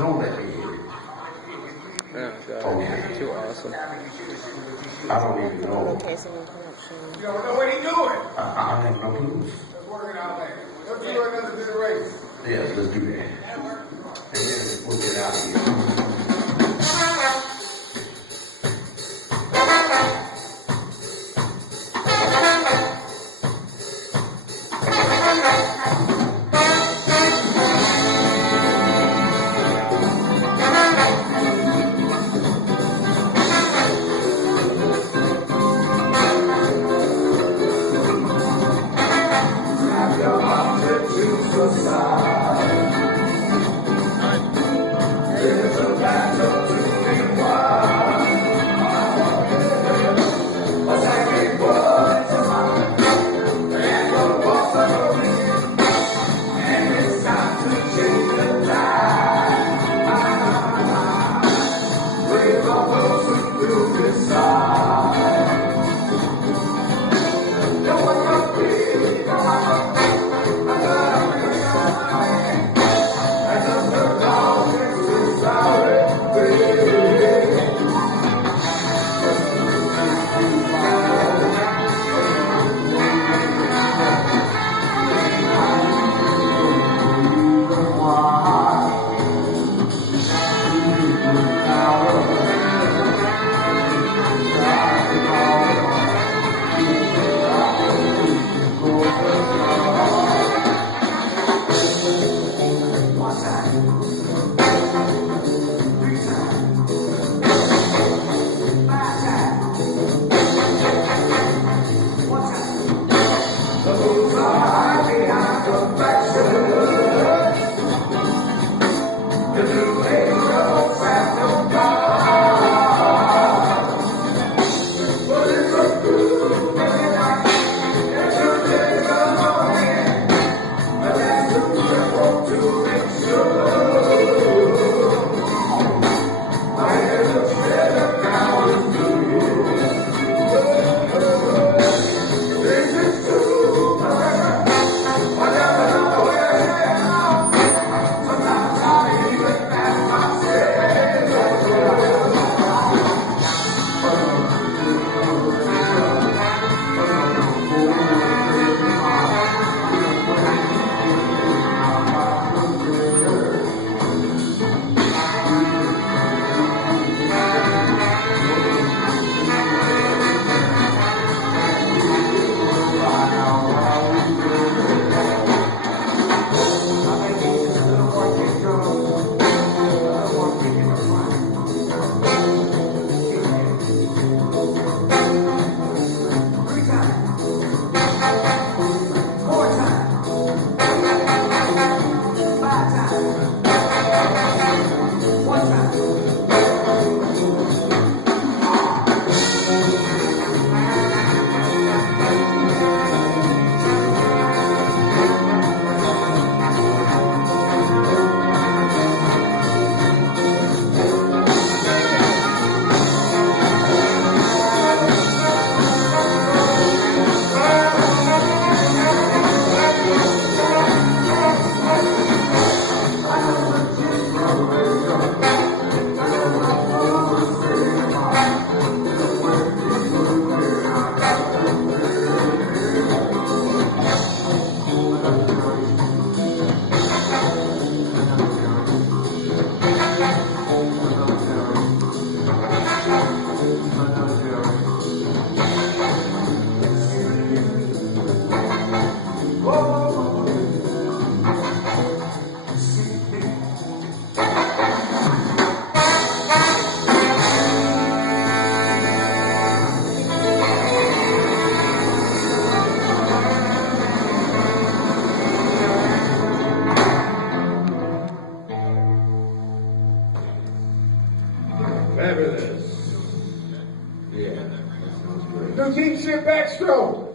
Don't let me hear it. Oh, God. Okay. Too awesome. I don't even know. You don't know what he's doing. I have no clue. Let's work it out there. Let's do another generation. Yeah, let's do that. And then we'll get out of here. Fabulous. Yeah. Do deep shit backstroke.